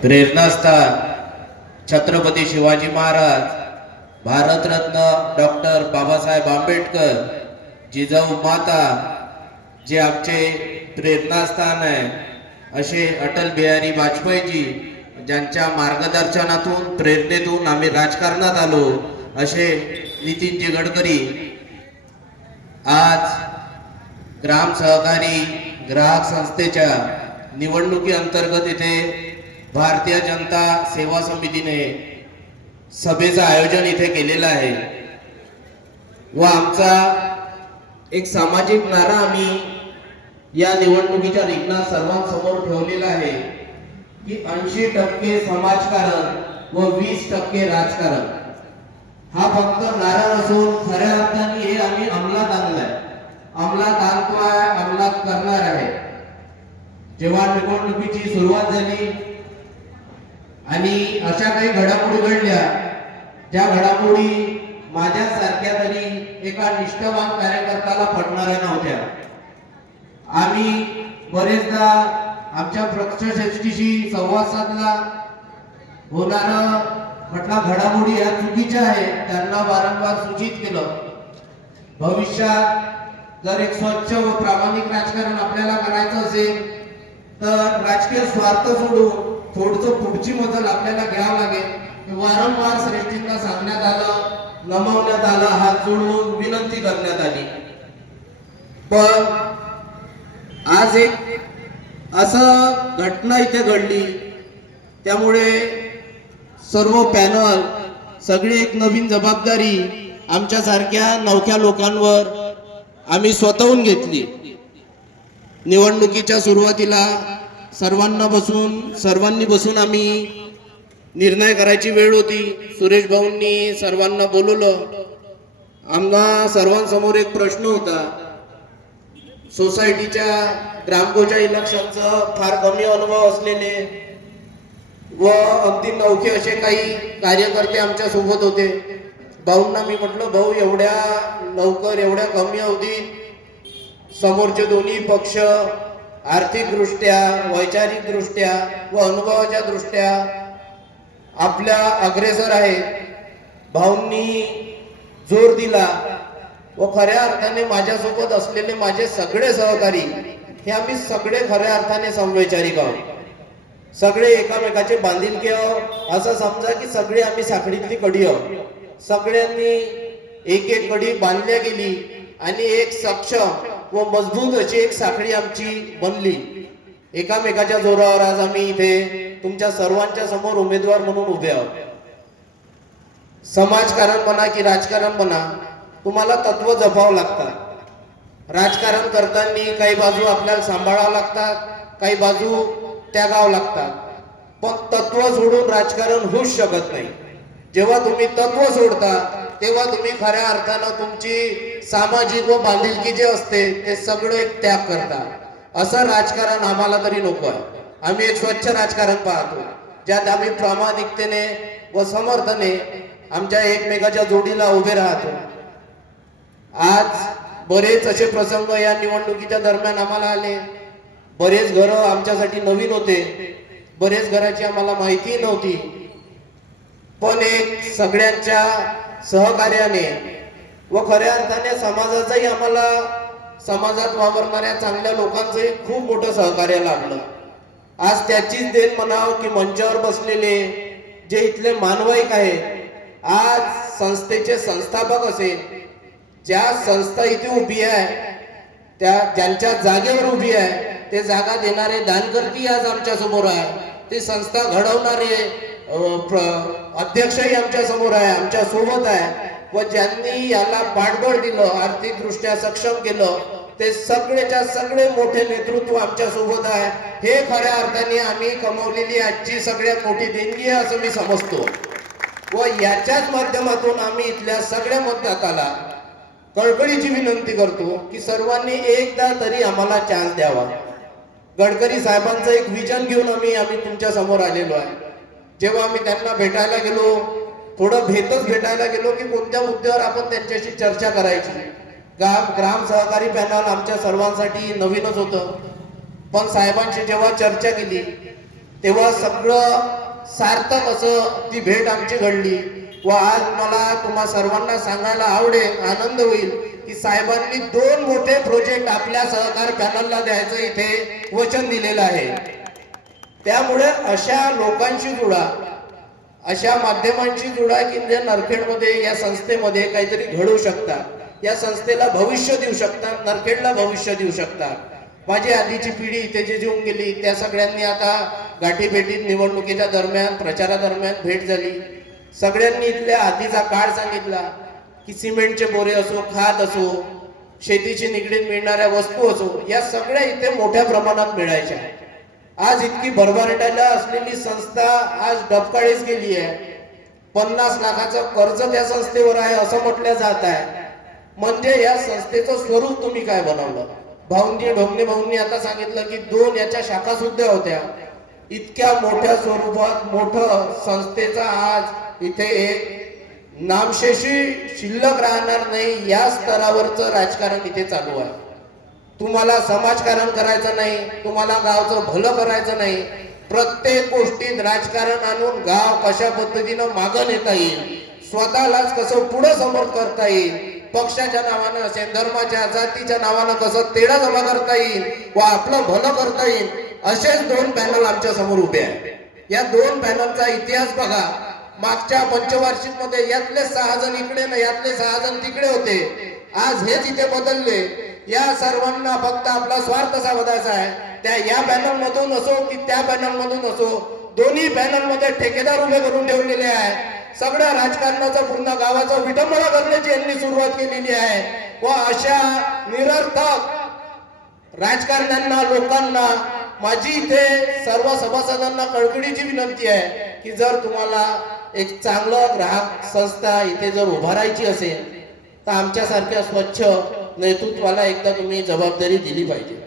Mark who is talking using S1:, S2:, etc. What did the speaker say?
S1: प्रेरणास्थान छत्रपती शिवाजी महाराज भारतरत्न डॉक्टर बाबासाहेब आंबेडकर जिजाऊ माता जे आमचे प्रेरणास्थान आहे असे अटल बिहारी वाजपेयीजी ज्यांच्या मार्गदर्शनातून प्रेरणेतून आम्ही राजकारणात आलो असे नितीनजी गडकरी आज ग्राम सहकारी ग्राहक संस्थेच्या निवडणुकी अंतर्गत येथे भारतीय जनता सेवा समितीने सभेचं आयोजन इथे केलेलं आहे. व आमचा एक सामाजिक नारा आम्ही या निवडणुकीच्या रिंगणात सर्वांसमोर ठेवलेला आहे की ऐंशी टक्के समाजकारण व वीस टक्के राजकारण. हा फक्त नारा नसून खऱ्या अर्थाने हे आम्ही अंमलात आणलाय अंमलात आणतोय अंमलात करणार आहे जेव्हा निवडणुकीची सुरुवात झाली आणि अशा काही घडामोडी घडल्या ज्या घडामोडी माझ्यासारख्या तरी एका निष्ठावान कार्यकर्त्याला पडणाऱ्या नव्हत्या. आम्ही बरेचदा आमच्या पक्षश्रेष्ठीशी संवाद साधला. होणार म्हटला घडामोडी या चुकीच्या आहेत त्यांना वारंवार सूचित केलं. भविष्यात जर एक स्वच्छ व प्रामाणिक राजकारण आपल्याला करायचं असेल तर राजकीय स्वार्थ सोडून थोडस पुढची मजल आपल्याला घ्यावं लागेल. वारंवार श्रेष्ठींना सांगण्यात आलं नमवण्यात आलं हात जोडून विनंती करण्यात आली. पण आज एक असं घटना इथे घडली. त्यामुळे सर्व पॅनल सगळी एक नवीन जबाबदारी आमच्यासारख्या नवख्या लोकांवर आम्ही स्वतःहून घेतली. निवडणुकीच्या सुरुवातीला सर्वांना बसून सर्वांनी बसून आम्ही निर्णय करायची वेळ होती. सुरेश भाऊंनी सर्वांना बोलवलं. आम्हा सर्वांसमोर एक प्रश्न होता. सोसायटीच्या ग्रामकोच्या इलेक्शनचं फार कमी अनुभव असलेले व अगदी नौखे असे काही कार्यकर्ते आमच्यासोबत होते. भाऊंना मी म्हटलं भाऊ एवढ्या लवकर एवढ्या कमी अवधीत समोरचे दोन्ही पक्ष आर्थिकदृष्ट्या वैचारिकदृष्ट्या व अनुभवाच्या दृष्ट्या आपल्या अग्रेसर आहेत. भाऊंनी जोर दिला व खऱ्या अर्थाने माझ्यासोबत असलेले माझे सगळे सहकारी हे आम्ही सगळे खऱ्या अर्थाने समवैचारिक आहोत. सगळे एकामेकाचे बांधिलके आहोत. असं समजा की सगळे आम्ही साखळीतली कडी आहोत. सगळ्यांनी एक एक कडी बांधल्या गेली आणि एक सक्षम व मजबूत अशी एक साखळी आमची बनली. एकामेकाच्या जोरावर आज आम्ही इथे तुमच्या सर्वांच्या समोर उमेदवार म्हणून उभे आहोत. समाजकारण म्हणा की राजकारण म्हणा तुम्हाला तत्व जपावं लागतात. राजकारण करताना काही बाजू आपल्याला सांभाळावं लागतात काही बाजू त्यागावं लागतात. पण तत्व सोडून राजकारण होऊच शकत नाही. जेव्हा तुम्ही तत्व सोडता तेव्हा तुम्ही खऱ्या अर्थानं तुमची सामाजिक व बांधिलकी जे असते ते सगळं एक त्याग करता. असं राजकारण आम्हाला तरी नको आहे. आम्ही एक स्वच्छ राजकारण पाहतो. ज्यात आम्ही प्रामाणिकतेने व समर्थने आमच्या एकमेकाच्या जोडीला उभे राहतो. आज बरेच असे प्रसंग या निवडणुकीच्या दरम्यान आम्हाला आले. बरेच घरं आमच्यासाठी नवीन होते. बरेच घराची आम्हाला माहिती नव्हती. पण एक सगळ्यांच्या सहकार्याने व खऱ्या अर्थाने समाजाचाही आम्हाला समाजात वावरणाऱ्या चांगल्या लोकांचं एक खूप मोठं सहकार्य लाभलं आज त्याचीच देण म्हणावं की मंचावर बसलेले जे इथले मानवाईक आहेत आज संस्थेचे संस्थापक असेल ज्या संस्था इथे उभी आहे त्या ज्यांच्या जागेवर उभी आहे ते जागा देणारे दानकर्ती आज आमच्यासमोर आहे. ते संस्था घडवणारे अध्यक्षही आमच्यासमोर आहे आमच्यासोबत आहे. व ज्यांनी याला पाठबळ दिलं आर्थिकदृष्ट्या सक्षम केलं ते सगळेच्या सगळे मोठे नेतृत्व आमच्यासोबत आहे. हे खऱ्या अर्थाने आम्ही कमवलेली आजची सगळ्यात मोठी देणगी आहे असं मी समजतो. व याच्याच माध्यमातून आम्ही इथल्या सगळ्या मतदाताला कळकळीची विनंती करतो की सर्वांनी एकदा तरी आम्हाला चान्स द्यावा. गडकरी साहेबांचं एक विजन घेऊन आम्ही आम्ही तुमच्यासमोर आलेलो आहे. जेव्हा आम्ही त्यांना भेटायला गेलो थोडं भेटच भेटायला गेलो की कोणत्या मुद्द्यावर आपण त्यांच्याशी चर्चा करायची. ग्राम ग्राम सहकारी पॅनल आमच्या सर्वांसाठी नवीनच होतं. पण साहेबांशी जेव्हा चर्चा केली तेव्हा सगळं सार्थक असं ती भेट आमची घडली. व आज मला तुम्हा सर्वांना सांगायला आवडेल आनंद होईल की साहेबांनी दोन मोठे प्रोजेक्ट आपल्या सहकार पॅनलला द्यायचं इथे वचन दिलेलं आहे. त्यामुळे अशा लोकांशी जुळा अशा माध्यमांशी जुळा की जे नरखेडमध्ये या संस्थेमध्ये काहीतरी घडवू शकतात. या संस्थेला भविष्य देऊ शकतात नरखेडला भविष्य देऊ शकतात. माझी आधीची पिढी इथे जे जेऊन गेली त्या सगळ्यांनी आता गाठीभेटीत निवडणुकीच्या दरम्यान प्रचारादरम्यान भेट झाली. सगळ्यांनी इथल्या आधीचा काळ सांगितला की सिमेंटचे बोरे असो खात असो शेतीची निगडीत मिळणाऱ्या वस्तू असो या सगळ्या इथे मोठ्या प्रमाणात मिळायच्या. आज इतकी भरभराटायला असलेली संस्था आज डबकाळीच गेली आहे. पन्नास लाखाचं कर्ज त्या संस्थेवर आहे असं म्हटलं जात आहे. म्हणजे या संस्थेचं स्वरूप तुम्ही काय बनवलं? भाऊंनी भगने भाऊंनी आता सांगितलं की दोन याच्या शाखा सुद्धा होत्या. इतक्या मोठ्या स्वरूपात मोठं संस्थेचा आज इथे एक नामशेषी शिल्लक राहणार नाही या स्तरावरचं राजकारण इथे चालू आहे. तुम्हाला समाजकारण करायचं नाही तुम्हाला गावचं भलं करायचं नाही प्रत्येक गोष्टीत राजकारण आणून गाव कशा पद्धतीनं मागं नेता येईल स्वतःलाच कसं पुढं समोर करता येईल पक्षाच्या नावानं असेल धर्माच्या जातीच्या नावानं कसं तेढा जमा करता येईल व आपलं भलं करता येईल असेच दोन पॅनल आमच्यासमोर उभे आहेत. या दोन पॅनलचा इतिहास बघा. मागच्या पंचवार्षिकमध्ये यातले सहा जण इकडे ना यातले सहा जण तिकडे होते. आज हेच इथे बदलले. या सर्वांना फक्त आपला स्वार्थ सावधायचा आहे. त्या या पॅनल मधून असो की त्या पॅनल मधून असो दोन्ही पॅनलमध्ये ठेकेदार उभे करून ठेवलेले आहे सगळ्या राजकारणाचा पूर्ण गावाचा विटंबना करण्याची यांनी सुरुवात केलेली आहे. व अशा निरर्थक राजकारण्यांना लोकांना माझी इथे सर्व सभासदांना कळकळीची विनंती आहे की जर तुम्हाला एक चांगलं ग्राहक संस्था इथे जर उभारायची असेल तर आमच्यासारख्या स्वच्छ नेतृत्वाला एकदा तुम्ही जबाबदारी दिली पाहिजे.